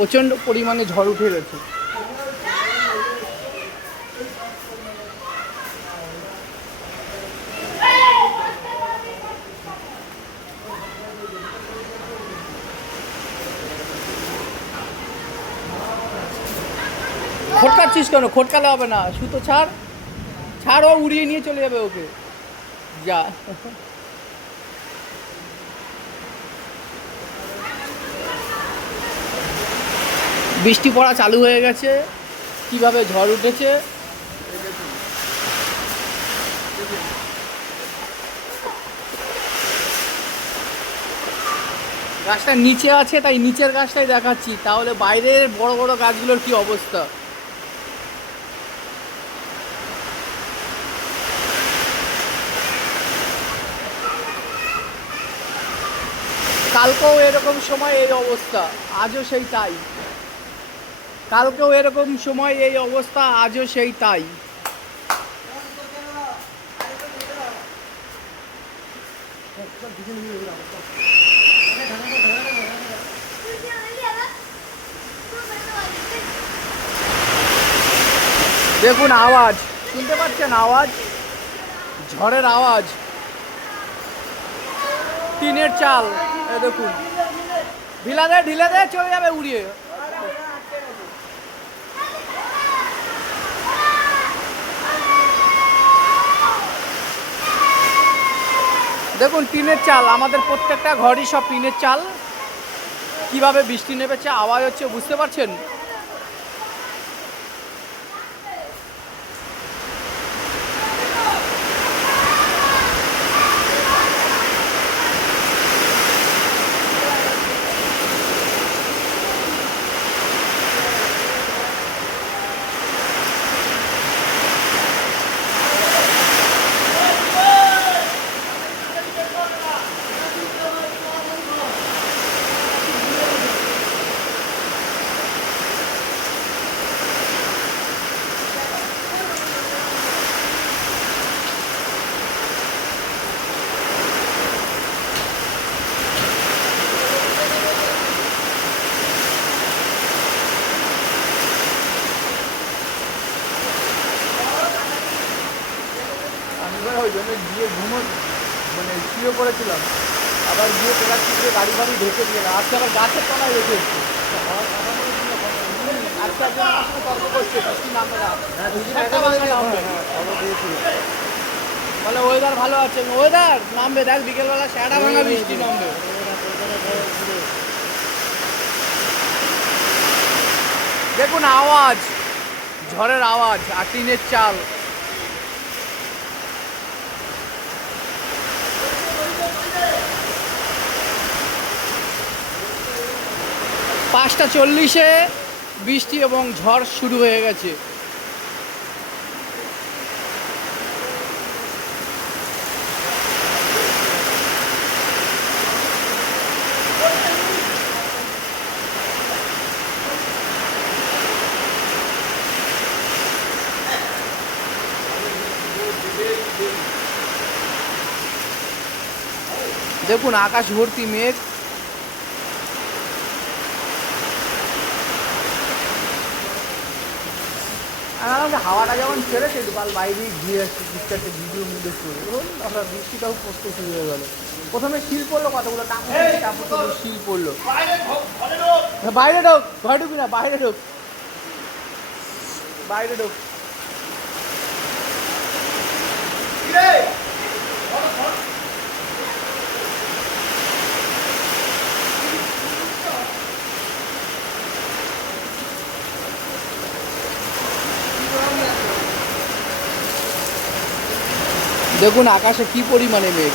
প্রচণ্ড পরিমাণে ঝড় উঠে গেছে। খটকাচ্ছিস কেন? খটকালে হবে না, সুতো ছাড়, ছাড়, ও উড়িয়ে নিয়ে চলে যাবে ওকে। যা। বৃষ্টি পড়া চালু হয়ে গেছে, কিভাবে ঝড় উঠেছে। গাছটা নিচে আছে তাই নিচের গাছটাই দেখাচ্ছি, তাহলে বাইরের বড় বড় গাছগুলোর কি অবস্থা। কালকেও এরকম সময় এই অবস্থা, আজও সেই তাই। কালকেও এরকম সময় এই অবস্থা, আজও সেই তাই। দেখুন আওয়াজ, শুনতে পাচ্ছেন আওয়াজ, ঝড়ের আওয়াজ। টিনের চাল, দেখুন, ঢিলে দে চলে যাবে উড়িয়ে। দেখুন টিনের চাল, আমাদের প্রত্যেকটা ঘরই সব টিনের চাল। কিভাবে বৃষ্টি নেমেছে, আওয়াজ হচ্ছে, বুঝতে পারছেন? ওই জন্য গিয়ে মানে শুয়ে পড়েছিলাম, আবার গিয়ে পেলাচ্ছি যে গাড়ি ফাড়ি ঢেকে দিয়ে না, আজকে আবার গাছের তলায় রেখে এসছি। আজকে একজন আমার সঙ্গে তর্ক করছে, বৃষ্টি নামবে না, নামবে, বলে ওয়েদার ভালো আছে, ওয়েদার নামবে, দেখ বিকেলবেলা শ্যাডা ভাঙা বৃষ্টি নামবে। দেখুন আওয়াজ, ঝড়ের আওয়াজ আর টিনের চাল। 5:40 বৃষ্টি এবং ঝড় শুরু হয়ে গেছে। দেখুন আকাশ ভর্তি মেঘ। হাওয়াটা যখন ছেড়েছে কাল বাইরে গিয়ে আসছে, একটা ভিডিও মিডিও করে ধরুন আমরা বৃষ্টিটাও পড়তে শুরু হয়ে গেল। প্রথমে শিল পড়লো, কতগুলো তারপর শিল পড়লো। বাইরে ঢোক, ঘরে ঢুকবি না, বাইরে ঢোক, বাইরে ঢোক। দেখুন আকাশে কি পরিমাণে মেঘ।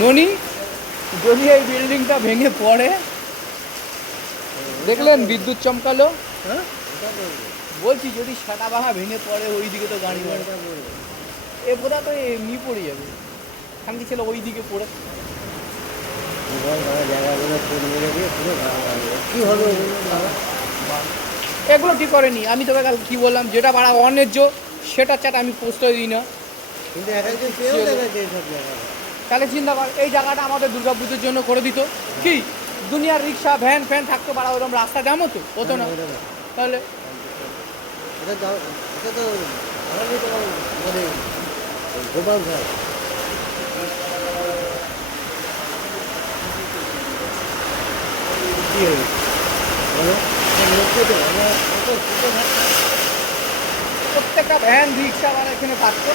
ননি, যদি এই বিল্ডিংটা ভেঙে পড়ে, দেখলেন বিদ্যুৎ চমকালো, হ্যাঁ বলছি যদি সাদা ভাঙা ভেঙে পড়ে ওই দিকে তো গাড়ি মারে, এ বোধা তো এমনি পড়ে যাবে, খানকি ছেলে ওই দিকে পড়ে। জল ভাঙা জায়গাগুলো ফুল মেরে দিয়ে পুরো ভাঙা ভাঙা কী হবে ওগুলো ভাঙা? এগুলো কি করেনি আমি তোকে কাল কী বললাম, যেটা ভাড়া অন্যায্য সেটা চাট আমি প্রশ্রয় দিই না। কিন্তু এক একজন পেয়েও দেখাচ্ছে এইসব জায়গায়। তাহলে চিন্তা কর, এই জায়গাটা আমাদের দুর্গাপুজোর জন্য করে দিত কি, দুনিয়ার রিক্সা ভ্যান ফ্যান থাকতো, ভাড়া ওরকম রাস্তা জ্যাম হতো হতো না। তাহলে এটা তো এটা তো আমাদের তো মানে গোপাল ভাই কী হবে বলো? লোককে তো আমরা কত ছুটে থাকতাম। প্রত্যেকটা ভ্যান রিক্সা মানে এখানে থাকতো।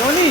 ননি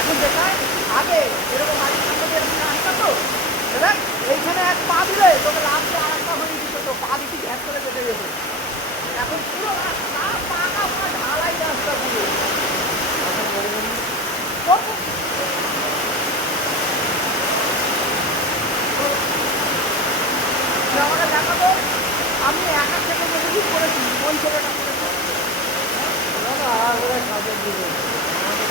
এখন দেখায় আগে এরকম বাড়ির সামনে দিয়ে এরকম আসতো তো, দেখ এইখানে এক পা দিলে তোকে লাস্টে আর একটা হয়ে দিত, তো পা দিতে ঘ্যাস করে কেটে যেত। এখন পুরো রাস্তা পাকা পুরো ঢালাই রাস্তা পুরো। আমাকে দেখাবো আমি একা কাজের দিকে আমাদের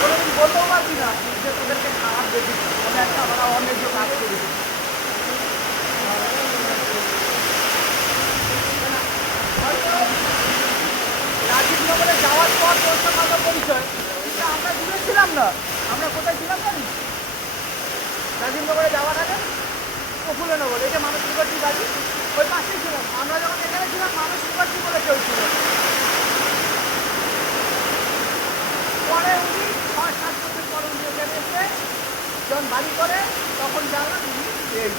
কোনোদিন বলতেও পারছি না যে তোদেরকে খারাপ দেখেছি, আমি একটা আমরা অন্যায্য কাজ করেছি। হয়তো রাজীবনগরে যাওয়ার পর তোর সঙ্গে আমার পরিচয়, কিন্তু আমরা দূরে ছিলাম না। আমরা কোথায় ছিলাম জানি? রাজীবনগরে যাওয়ার আগে প্রফুল্লনগর, এই যে মানস মুখার্জি বাড়ি, ওই পাশেই ছিলাম। আমরা যখন এখানে ছিলাম মানস মুখার্জি বলে কেউ ছিল। পরে উনি 6-7 বছর পর উনি এখানে এসে যখন বাড়ি করে তখন জানলাম উনি এই।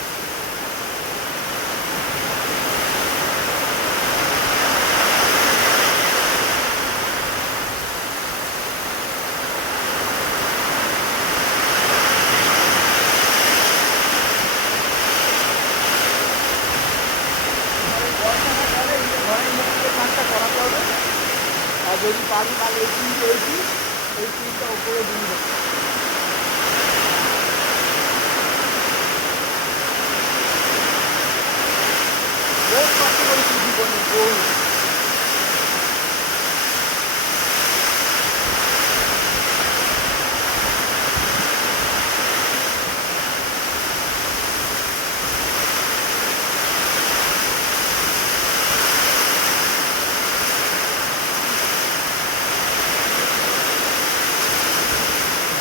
ঘরের মধ্যে কাজটা করাতে হবে, আর যদি পারি তাহলে এই তিনটা উপরে দিয়ে দেবো। বহুত কষ্ট করেছি জীবনে, বহু।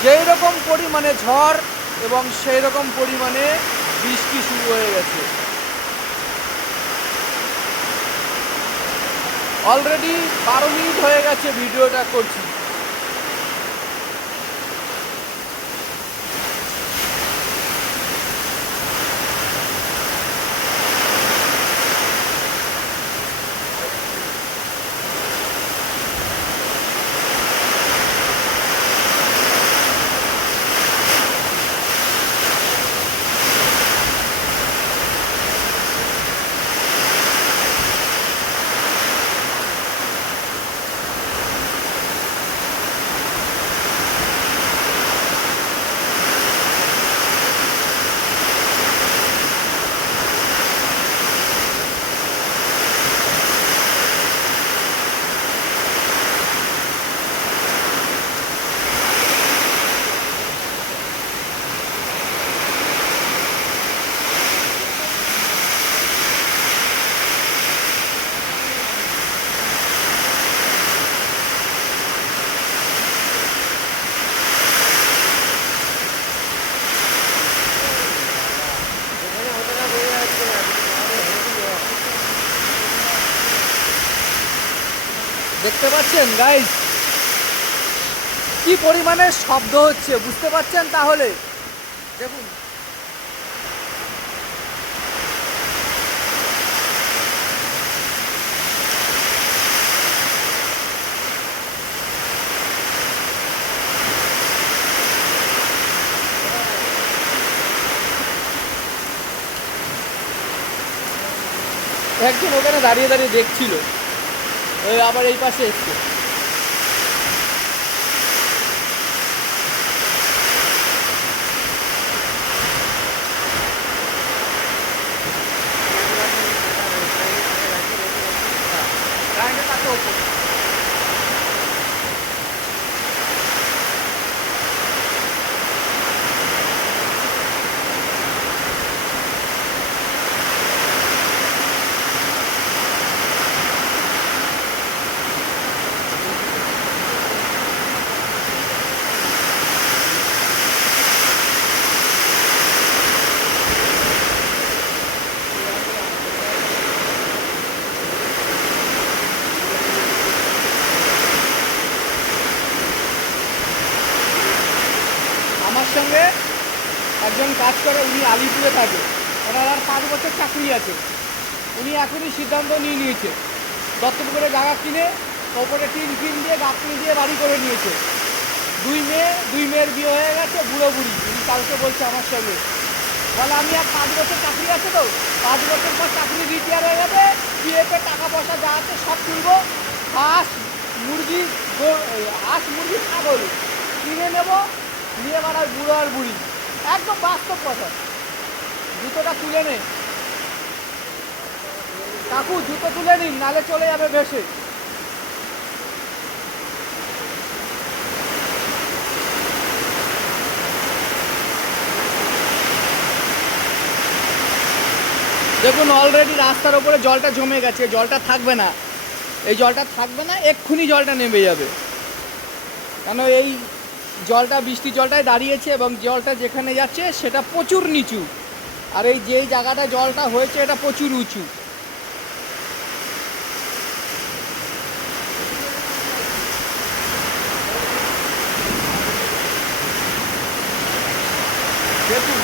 যেই রকম পরিমাণে ঝড় এবং সেই রকম পরিমাণে বৃষ্টি শুরু হয়ে গেছে। অলরেডি 12 মিনিট হয়ে গেছে ভিডিওটা করছি। এখানে অতটা বোঝা যাচ্ছে না, কিন্তু আমাদের হেঁটে যাওয়া। দেখতে পাচ্ছেন গাইস কি পরিমাণে শব্দ হচ্ছে, বুঝতে পারছেন? তাহলে দেখুন একজন ওখানে দাঁড়িয়ে দাঁড়িয়ে দেখছিল, ওই আবার এই পাশে এসছে। কারেন্টের কাছে ওপর আমার সঙ্গে একজন কাজ করে, উনি আলিপুরে থাকে, ওনার আর 5 বছর চাকরি আছে। উনি এখনই সিদ্ধান্ত নিয়ে নিয়েছে দত্তপুকুরে জায়গা কিনে ওপরে টিন দিয়ে গাঁথনি দিয়ে বাড়ি করে নিয়েছে। 2 মেয়ের বিয়ে হয়ে গেছে, বুড়ো বুড়ি। উনি কালকে বলছে আমার সঙ্গে, বলে আমি আর 5 বছর চাকরি আছে তো, 5 বছর পর চাকরি রিটায়ার হয়ে যাবে, পিএফে টাকা পয়সা যা আছে সব তুলবো, হাঁস মুরগি ছাগল কিনে নেবো, নিয়ে বেড়ায় বুড়ো আর বুড়ি। একদম বাস্তব কথা, জুতোটা তুলে নে। কাকু জুতো তুলে নিন, নালে চলে যাবে ভেসে। দেখুন অলরেডি রাস্তার ওপরে জলটা জমে গেছে, জলটা থাকবে না, এই জলটা থাকবে না, এক্ষুনি জলটা নেমে যাবে। কেন এই জলটা বৃষ্টি জলটায় দাঁড়িয়েছে এবং জলটা যেখানে যাচ্ছে সেটা প্রচুর নিচু, আর এই যেই জায়গাটা জলটা হয়েছে এটা প্রচুর উঁচু। দেখুন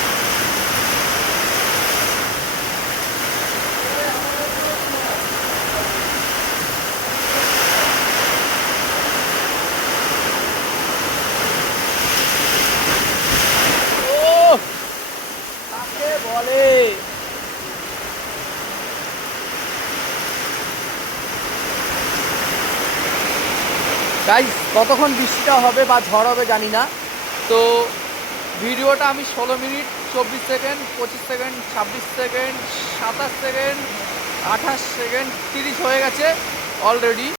ও কাকে বলে, গাইস কতক্ষণ বৃষ্টিটা হবে বা ঝড় হবে জানি না। তো ভিডিওটা আমি 16 minute 24 second 25 second 26 second 27 second 28 second 30 হয়ে গেছে অলরেডি।